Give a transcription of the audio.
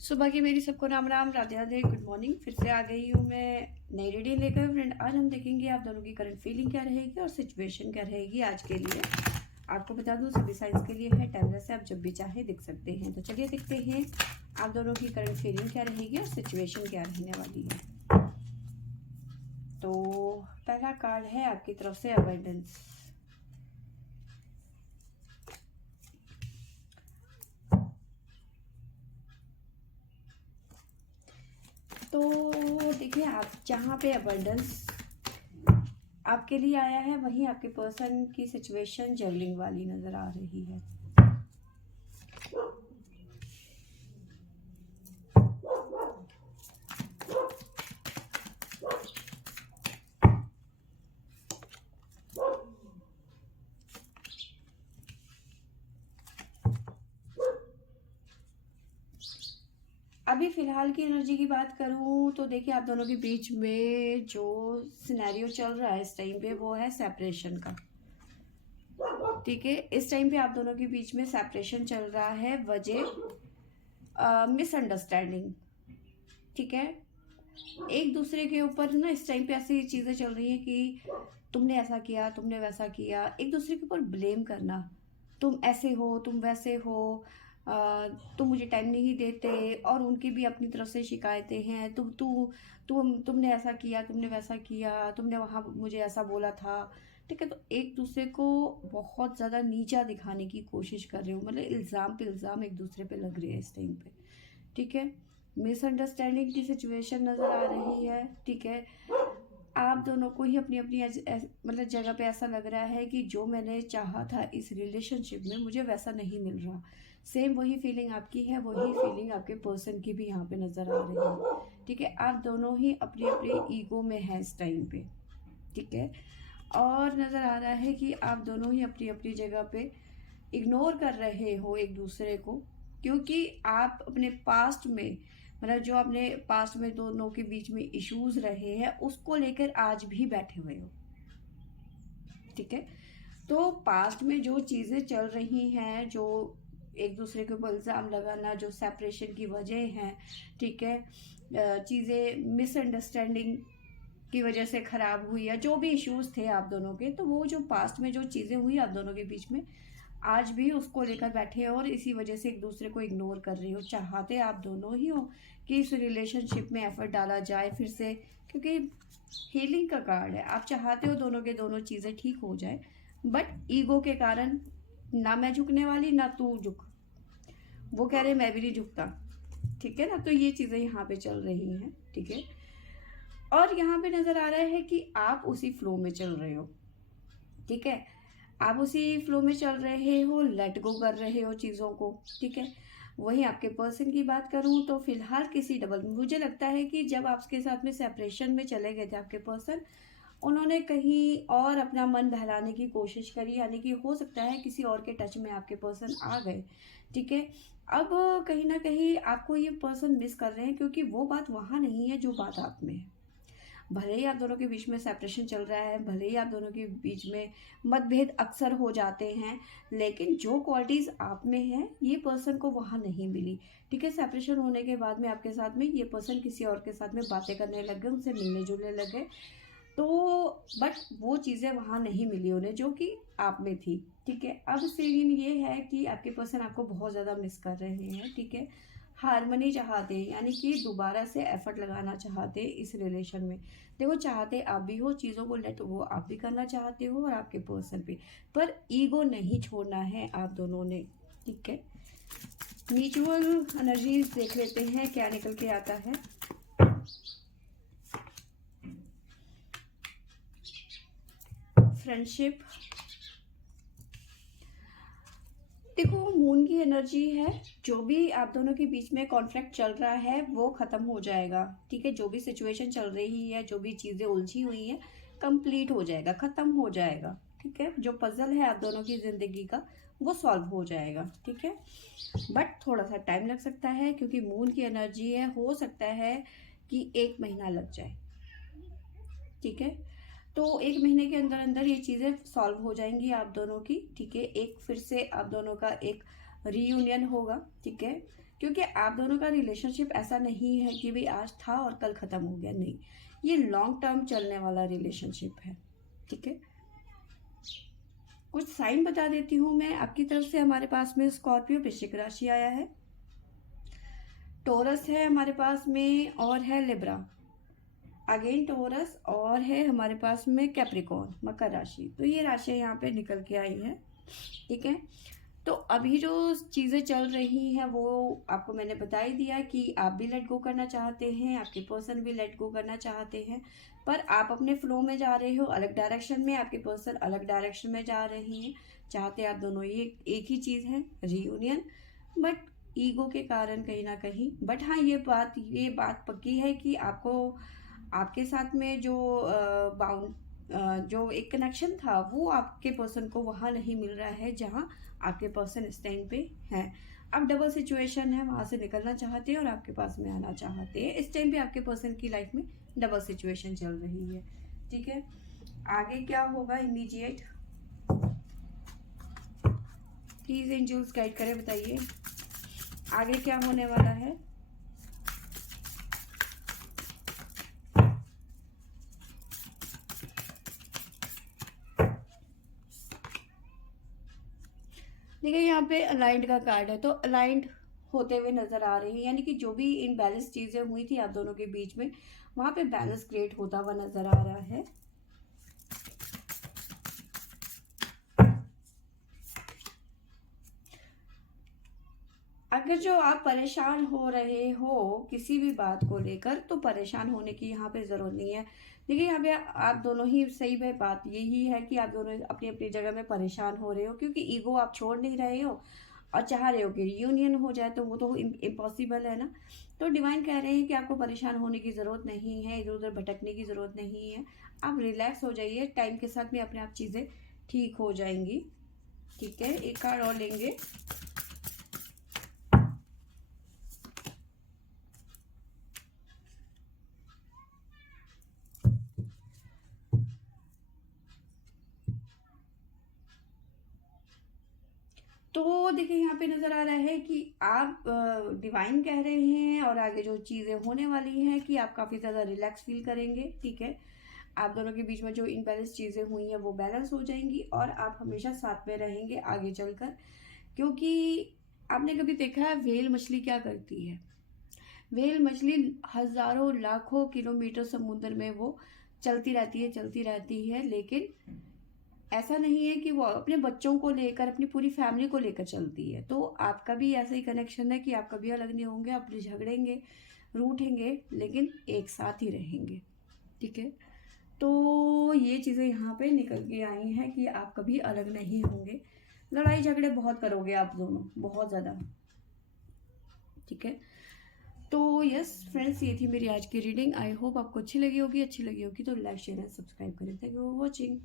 सुबह की मेरी सबको राम राम, राधे राधे, गुड मॉर्निंग। फिर से आ गई हूँ मैं नई रीडिंग लेकर। फ्रेंड, आज हम देखेंगे आप दोनों की करंट फीलिंग क्या रहेगी और सिचुएशन क्या रहेगी आज के लिए। आपको बता दूँ सभी साइंस के लिए है, टाइमलेस से आप जब भी चाहे देख सकते हैं। तो चलिए देखते हैं आप दोनों की करंट फीलिंग क्या रहेगी और सिचुएशन क्या रहने वाली है। तो पहला कार्ड है आपकी तरफ से अबंडेंस। तो देखिए, आप जहाँ पे अबंडेंस आपके लिए आया है वहीं आपके पर्सन की सिचुएशन जगलिंग वाली नजर आ रही है। अभी फिलहाल की एनर्जी की बात करूं तो देखिए, आप दोनों के बीच में जो सिनेरियो चल रहा है इस टाइम पे वो है सेपरेशन का। ठीक है, इस टाइम पे आप दोनों के बीच में सेपरेशन चल रहा है, वजह मिसअंडरस्टैंडिंग। ठीक है, एक दूसरे के ऊपर ना इस टाइम पे ऐसी चीजें चल रही हैं कि तुमने ऐसा किया, तुमने वैसा किया, एक दूसरे के ऊपर ब्लेम करना। तुम ऐसे हो, तुम वैसे हो, तुम मुझे टाइम नहीं देते। और उनकी भी अपनी तरफ से शिकायतें हैं, तुमने ऐसा किया, तुमने वैसा किया, तुमने वहां मुझे ऐसा बोला था। ठीक है, तो एक दूसरे को बहुत ज्यादा नीचा दिखाने की कोशिश कर रहे हो, मतलब इल्जाम पे इल्जाम एक दूसरे पे लग रहे हैं इस टाइम पे। ठीक है, मिसअंडरस्टैंडिंग की सिचुएशन नजर आ रही है। ठीक है, आप दोनों को ही अपनी अपनी मतलब जगह पे ऐसा लग रहा है कि जो मैंने चाहा था इस रिलेशनशिप में मुझे वैसा नहीं मिल रहा। सेम वही फीलिंग आपकी है, वही फीलिंग आपके पर्सन की भी यहाँ पे नजर आ रही है। ठीक है, आप दोनों ही अपने अपने ईगो में हैं इस टाइम पे। ठीक है, और नजर आ रहा है कि आप दोनों ही अपनी अपनी जगह पे इग्नोर कर रहे हो एक दूसरे को, क्योंकि आप अपने पास्ट में, मतलब जो अपने पास्ट में दोनों के बीच में इश्यूज रहे हैं उसको लेकर आज भी बैठे हुए हो। ठीक है, तो पास्ट में जो चीजें चल रही हैं, जो एक दूसरे के ऊपर इल्जाम लगाना, जो सेपरेशन की वजह है, ठीक है, चीजें मिसअंडरस्टैंडिंग की वजह से खराब हुई या जो भी इश्यूज थे आप दोनों के, तो वो जो पास्ट में जो चीजें हुई आप दोनों के बीच में आज भी उसको लेकर बैठे हो और इसी वजह से एक दूसरे को इग्नोर कर रही हो। चाहते आप दोनों ही हो कि इस रिलेशनशिप में एफर्ट डाला जाए फिर से, क्योंकि हीलिंग का कार्ड है। आप चाहते हो दोनों के दोनों चीजें ठीक हो जाए, बट ईगो के कारण ना मैं झुकने वाली ना तू झुक, वो कह रहे मैं भी नहीं झुकता। ठीक है ना, तो ये चीजें यहाँ पे चल रही हैं। ठीक है, और यहाँ पे नजर आ रहा है कि आप उसी फ्लो में चल रहे हो। ठीक है, आप उसी फ्लो में चल रहे हो, लेट गो कर रहे हो चीज़ों को। ठीक है, वहीं आपके पर्सन की बात करूं तो फिलहाल किसी डबल, मुझे लगता है कि जब आपके साथ में सेपरेशन में चले गए थे आपके पर्सन, उन्होंने कहीं और अपना मन बहलाने की कोशिश करी, यानी कि हो सकता है किसी और के टच में आपके पर्सन आ गए। ठीक है, अब कहीं ना कहीं आपको ये पर्सन मिस कर रहे हैं, क्योंकि वो बात वहां नहीं है जो बात आप में है। भले ही आप दोनों के बीच में सेपरेशन चल रहा है, भले ही आप दोनों के बीच में मतभेद अक्सर हो जाते हैं, लेकिन जो क्वालिटीज आप में है ये पर्सन को वहां नहीं मिली। ठीक है, सेपरेशन होने के बाद में आपके साथ में ये पर्सन किसी और के साथ में बातें करने लग गए, उनसे मिलने जुलने लग गए। तो बट वो चीजें वहां नहीं मिली उन्हें जो कि आप में थी। ठीक है, अब सीन ये है कि आपके पर्सन आपको बहुत ज्यादा मिस कर रहे हैं। ठीक है, हारमनी चाहते हैं, यानी कि दोबारा से एफर्ट लगाना चाहते हैं इस रिलेशन में। देखो, चाहते आप भी हो चीज़ों को, लेट वो आप भी करना चाहते हो और आपके पर्सन भी, पर ईगो नहीं छोड़ना है आप दोनों ने। ठीक है, म्यूचुअल एनर्जीज देख लेते हैं क्या निकल के आता है। फ्रेंडशिप, देखो मून की एनर्जी है, जो भी आप दोनों के बीच में कॉन्फ्लिक्ट चल रहा है वो खत्म हो जाएगा। ठीक है, जो भी सिचुएशन चल रही है, जो भी चीजें उलझी हुई हैं, कंप्लीट हो जाएगा, खत्म हो जाएगा। ठीक है, जो पजल है आप दोनों की जिंदगी का वो सॉल्व हो जाएगा। ठीक है, बट थोड़ा सा टाइम लग सकता है, क्योंकि मून की एनर्जी है, हो सकता है कि 1 महीना लग जाए। ठीक है, तो 1 महीने के अंदर अंदर ये चीजें सॉल्व हो जाएंगी आप दोनों की। ठीक है, एक फिर से आप दोनों का एक रीयूनियन होगा। ठीक है, क्योंकि आप दोनों का रिलेशनशिप ऐसा नहीं है कि भाई आज था और कल ख़त्म हो गया, नहीं, ये लॉन्ग टर्म चलने वाला रिलेशनशिप है। ठीक है, कुछ साइन बता देती हूँ मैं आपकी तरफ से। हमारे पास में स्कॉर्पियो वृश्चिक राशि आया है, टोरस है हमारे पास में, और है लिब्रा, अगेन टोरस, और है हमारे पास में कैप्रिकॉर्न मकर राशि। तो ये राशियाँ यहाँ पे निकल के आई हैं। ठीक है, तो अभी जो चीज़ें चल रही हैं वो आपको मैंने बता ही दिया कि आप भी लेट गो करना चाहते हैं, आपके पर्सन भी लेट गो करना चाहते हैं, पर आप अपने फ्लो में जा रहे हो अलग डायरेक्शन में, आपके पर्सन अलग डायरेक्शन में जा रहे हैं। चाहते आप दोनों ये एक ही चीज़ है, रीयूनियन, बट ईगो के कारण कहीं ना कहीं। बट हाँ, ये बात पक्की है कि आपको आपके साथ में जो जो एक कनेक्शन था वो आपके पर्सन को वहाँ नहीं मिल रहा है जहाँ आपके पर्सन इस टाइम पे हैं। अब डबल सिचुएशन है, वहाँ से निकलना चाहते हैं और आपके पास में आना चाहते हैं। इस टाइम पे आपके पर्सन की लाइफ में डबल सिचुएशन चल रही है। ठीक है, आगे क्या होगा इमीडिएट, प्लीज एंजल्स गाइड करें, बताइए आगे क्या होने वाला है। देखिए यहाँ पे अलाइंड का कार्ड है, तो अलाइंड होते हुए नजर आ रही है, यानी कि जो भी इनबैलेंस चीजें हुई थी आप दोनों के बीच में, वहां पे बैलेंस क्रिएट होता हुआ नजर आ रहा है। अगर जो आप परेशान हो रहे हो किसी भी बात को लेकर, तो परेशान होने की यहाँ पे जरूरत नहीं है। देखिए यहाँ पे आप दोनों ही, सही में बात यही है कि आप दोनों अपनी अपनी जगह में परेशान हो रहे हो, क्योंकि ईगो आप छोड़ नहीं रहे हो और चाह रहे हो कि रियूनियन हो जाए, तो वो तो इम्पॉसिबल है ना। तो डिवाइन कह रहे हैं कि आपको परेशान होने की ज़रूरत नहीं है, इधर उधर भटकने की ज़रूरत नहीं है। आप रिलैक्स हो जाइए, टाइम के साथ में अपने आप चीज़ें ठीक हो जाएंगी। ठीक है, एक कार्ड और लेंगे। तो देखिए यहाँ पे नजर आ रहा है कि आप डिवाइन कह रहे हैं और आगे जो चीजें होने वाली हैं कि आप काफी ज्यादा रिलैक्स फील करेंगे। ठीक है, आप दोनों के बीच में जो इनबैलेंस चीजें हुई हैं वो बैलेंस हो जाएंगी और आप हमेशा साथ में रहेंगे आगे चलकर। क्योंकि आपने कभी देखा है व्हेल मछली क्या करती है? व्हेल मछली हजारों लाखों किलोमीटर समुद्र में वो चलती रहती है, लेकिन ऐसा नहीं है कि वो अपने बच्चों को लेकर, अपनी पूरी फैमिली को लेकर चलती है। तो आपका भी ऐसा ही कनेक्शन है कि आप कभी अलग नहीं होंगे, आप झगड़ेंगे, रूठेंगे, लेकिन एक साथ ही रहेंगे। ठीक है, तो ये चीज़ें यहाँ पे निकल के आई हैं कि आप कभी अलग नहीं होंगे। लड़ाई झगड़े बहुत करोगे आप दोनों, बहुत ज़्यादा। ठीक है, तो यस फ्रेंड्स, ये थी मेरी आज की रीडिंग। आई होप आपको अच्छी लगी होगी तो लाइक शेयर एंड सब्सक्राइब करें। Thank you for watching.